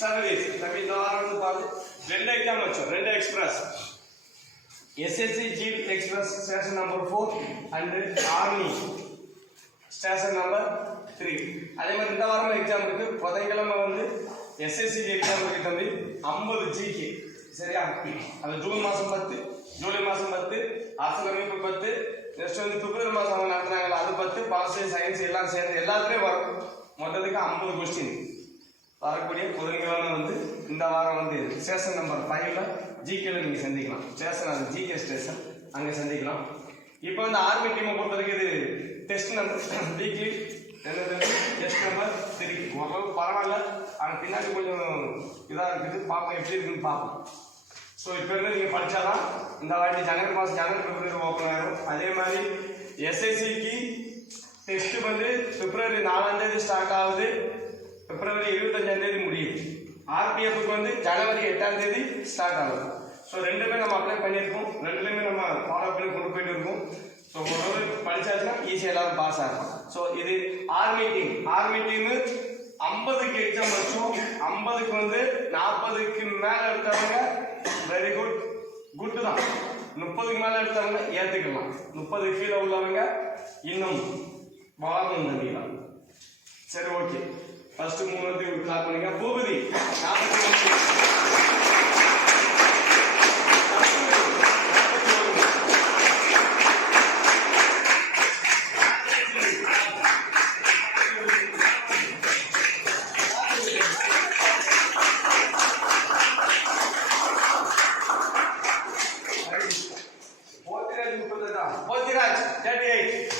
Service तभी दो रेंडु एग्जाम वच्चोम रेंडु एक्सप्रेस SSC जीप express station number 4 and army station number 3 அதே மாதிரி இந்த வாரம் எக்ஸாம் இருக்கு புதன்கிழமை வந்து SSC எக்ஸாம் இருக்கு தம்பி 50 GK சரியா அது ஜூன் மாசம் 10 ஜூலை மாசம் 10 ஆசிரியமைப்பு 10 நெக்ஸ்ட் வந்து பிப்ரவரி மாசம் அவங்க நடத்துறாங்க அது 10 பாலிட்டி சயின்ஸ் எல்லாம் சேர்ந்து எல்லாத்துலயும் வரும் மொத்தத்துக்கு 50 क्वेश्चन வரக்கூடிய புதன்கிழமை வந்து இந்த வாரம் வந்து ஸ்டேஷன் நம்பர் 5ல ஜிகேல நீங்க சந்திக்கலாம் ஸ்டேஷன் அது ஜிகே ஸ்டேஷன் அங்க சந்திக்கலாம் இப்போ வந்து ஆர்மி டீமை பொறுத்தவரைக்கும் இது test number weekly test number 3 ஓரளவு பரவாயில்ல ஆனால் பின்னாடி கொஞ்சம் இதாக இருக்குது பார்ப்போம் எப்படி இருக்குன்னு பார்ப்போம் ஸோ இப்போ இருந்து நீங்கள் படித்தாதான் இந்த வாட்டி ஜனவரி மாதம் ஜனவரி பிப்ரவரி ஓப்பன் ஆகிடும் அதே மாதிரி எஸ்எஸ்சிக்கு டெஸ்ட்டு வந்து பிப்ரவரி 4ஆம் தேதி ஸ்டார்ட் ஆகுது பிப்ரவரி 25ஆம் தேதி முடியுது ஆர்பிஎஃப்க்கு வந்து ஜனவரி 8ஆம் தேதி ஸ்டார்ட் ஆகுது ஸோ ரெண்டுமே நம்ம அப்ளை பண்ணியிருக்கோம் ரெண்டுலேயுமே நம்ம ஃபாலோ பண்ணி கொண்டு போயிட்டு இருக்கோம் ஸோ ஓரளவு படிச்சாச்சுன்னா ஈஸியாக எல்லாரும் பாஸ் ஆகும் ஸோ இது ஆர்மி டீமு 50க்கு எக்ஸாம் வச்சோம் 50க்கு வந்து 40க்கு மேலே எடுத்தவங்க வெரி குட் தான் 30க்கு மேலே எடுத்தவங்க ஏற்றுக்கலாம் 30க்கு கீழே உள்ளவங்க இன்னும் வளரணும் நம்பிக்கலாம் சரி ஓகே ஃபர்ஸ்ட் 3 கிளாஸ் பண்ணுங்க பூபதி 40 Pothiraj 38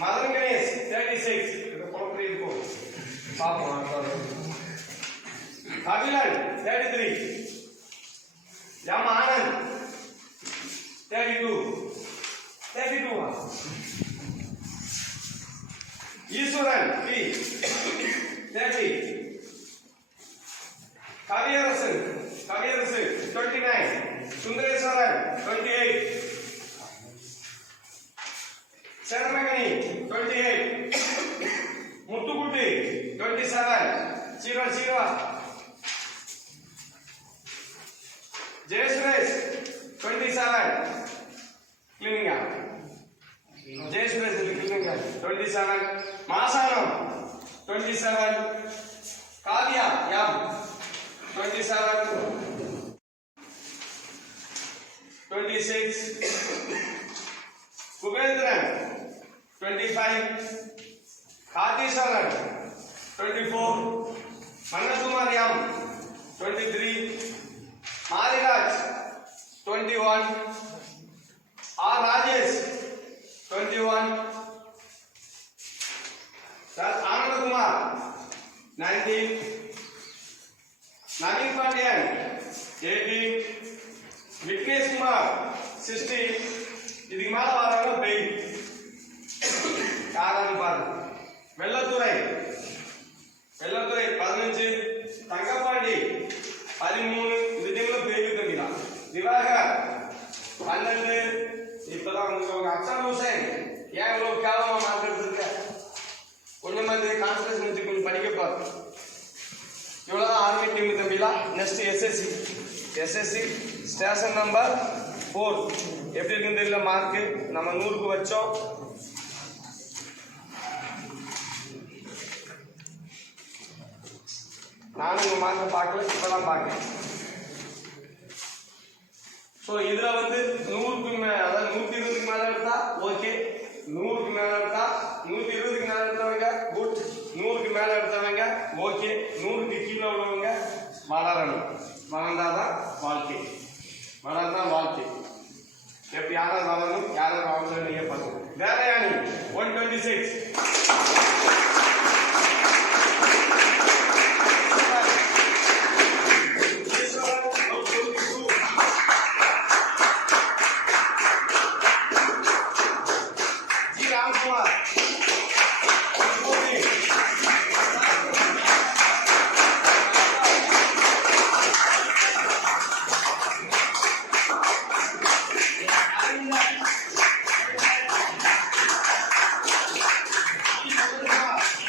Madan Ganesh 36 இது போல இருக்கும் பாப்போம் Kabilan 33 Yam Anand 32 Iswaran P 30 Kaviyarasan 29 Sundareswaran 28 Saramagani 28 Muthukutti 27 Shiva Jayasuresh 27 cleaning up Jayasuresh cleaning up 27 Masanam 27 Kavya Yam 27 26 Kubendran 25 Khatisharan 24 Mannakumar Yam 23 Mariraj 21 R Rajesh 21 Sir Anand Kumar 19 Naveen Pandian 18 Viknesh Kumar 16 இதுக்கு மேல வரவங்க pain யாரான்னு பாருங்க வெள்ளத்துறை 15 தங்கப்பாண்டி 13 இந்த டீம்ல pain தம்பிதான் Diwakar 12 இப்பதான் உங்களுக்கு அக்ஷர் ஹுசைன் ஏன் இவ்வளவு கேவலமா மார்க் எடுத்திருக்க கொஞ்சம் மாதிரி கான்சன்ட்ரேஷன் வச்சு கொஞ்சம் படிக்க பாரு இவ்வளவுதான் ஆர்மி டீம் தம்பிலா நெக்ஸ்ட் எஸ்எஸ்சி ஸ்டேஷன் நம்பர் 4 எப்படி இருக்குன்னு தெரியல மார்க் நம்ம 100க்கு வச்சோம் நானும் உங்க மார்க் பார்க்கல இப்பதான் பார்க்கிறேன் ஸோ இதுல வந்து 100க்கு மேல அதாவது 120க்கு மேல எடுத்தா ஓகே 100க்கு மேல எடுத்தா 120க்கு மேல எடுத்தவங்க குட் 100க்கு மேல எடுத்தவங்க ஓகே 100க்கு கீழே உள்ளவங்க வளரணும் வளர்ந்தாதான் வாழ்க்கை எப்படி யாராவது வரணும் யாராவது வாங்கணும் நீங்க பாருங்க தேவயானி 126 Thank you.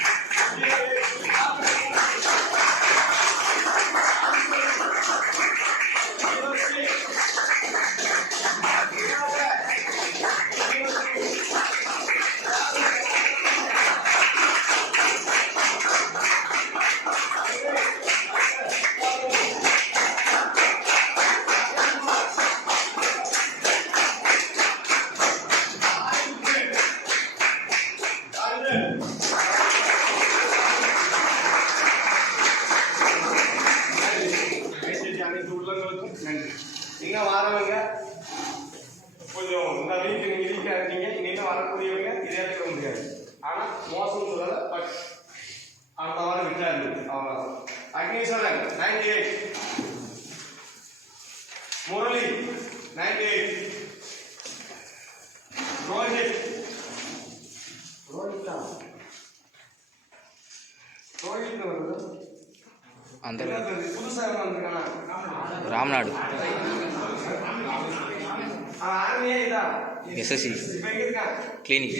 இங்க வரவங்க கொஞ்சம் இந்த வீக்கு நீங்க வீக்கா இருக்கீங்க, இனிமே வரக்கூடியவங்க இதே இருக்க முடியாது. ஆனா மோசம் சொல்லல, பட் அந்த வாரம் விட்டாரு அவ்வளவுதான். அக்னீஸ்வரன் 98, முரளி 98, ரோஹித் அந்த புதுசா வந்திருக்கானா ராம்நாடு ஆர்மியே இதான் எஸ்எஸ்சி இப்ப எங்க இருக்கான் clinic.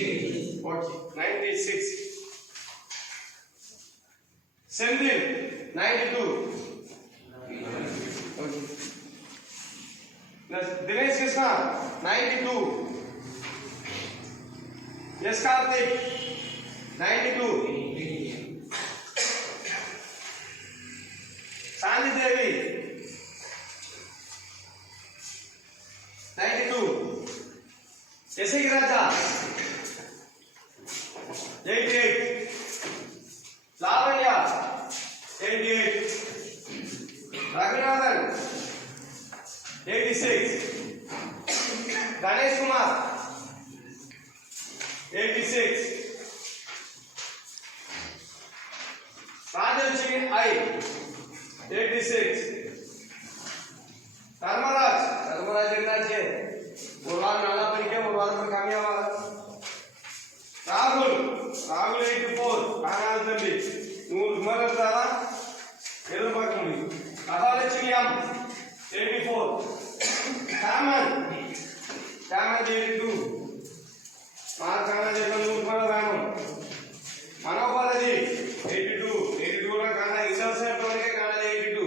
Okay 96, Senthil 92, okay Dinesh Krishna 92, S Karthik 92, Shanthi Devi 92, SI Raja 88, Lavanya 88, Raghunathan 86, Ganesh Kumar 86, Rajalakshmi I 86, Dharmaraj என்னாச்சு? ஒரு வாரம் நல்லா படிக்க, ஒரு வாரம் கம்மியாவா? ராகுல் 84, காணாத தம்பி 100 மேல இருந்தாதான் எதிர்பார்க்க முடியும். மகாலட்சுமி எம் 84, காமன் 82, மார்க்கான 100 மேல வேணும். மனோபாலஜி 82 காணா. இந்த வருஷம் எடுத்தவனுக்கே காணாது 82.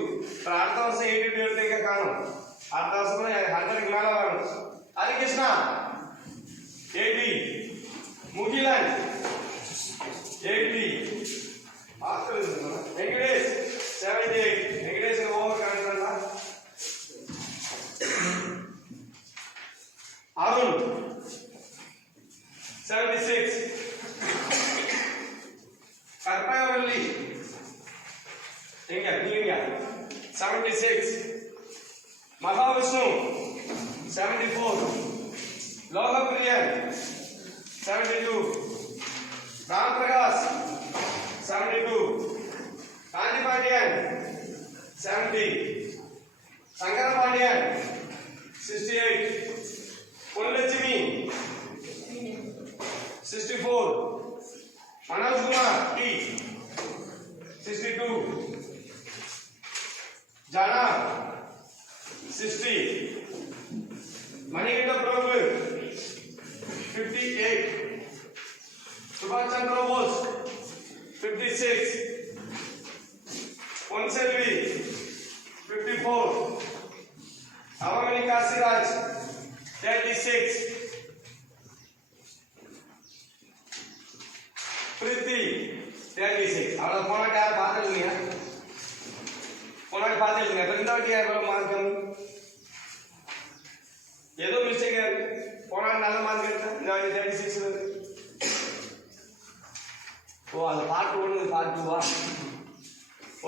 அடுத்த வருஷம் 82 எடுத்தீங்க காணும். அடுத்த வருஷம் 100க்கு மேல வேணும். Harikrishna 80, Mugilan 80, Venkatesh 78, Venkatesh over confident. அருண் 76, கற்பகவல்லி எங்க நீங்க 76, மகாவிஷ்ணு 74, லோகப்பிரியன் 72, ராம் பிரகாஷ் 72, காந்தி பாண்டியன் 70, சங்கர பாண்டியன் 68, பொன்லட்சுமி 64, மனோஜ் குமார் டி 62, ஜானா 60, மணிகண்ட பிரபு 58, சுபாஷ் சந்திர போஸ் 56, பொன்செல்வி 54, அவமணி காசிராஜ் 36, பிரித்தி 36. அவ்வளவு போனாட்டி யாரும் பார்த்துருக்கீங்க? போனாட்டி பார்த்துருக்கீங்க. இப்போ இந்த வாட்டி யார் மார்க் ஏதோ மிஸ்டேக் இருக்கு. போனாட்டி நல்ல மார்க் எடுத்தேன். இந்த வாட்டி 36 இருக்கு. ஓ அது பார்ட் 1 பார்ட் 2வா?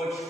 ஓகே.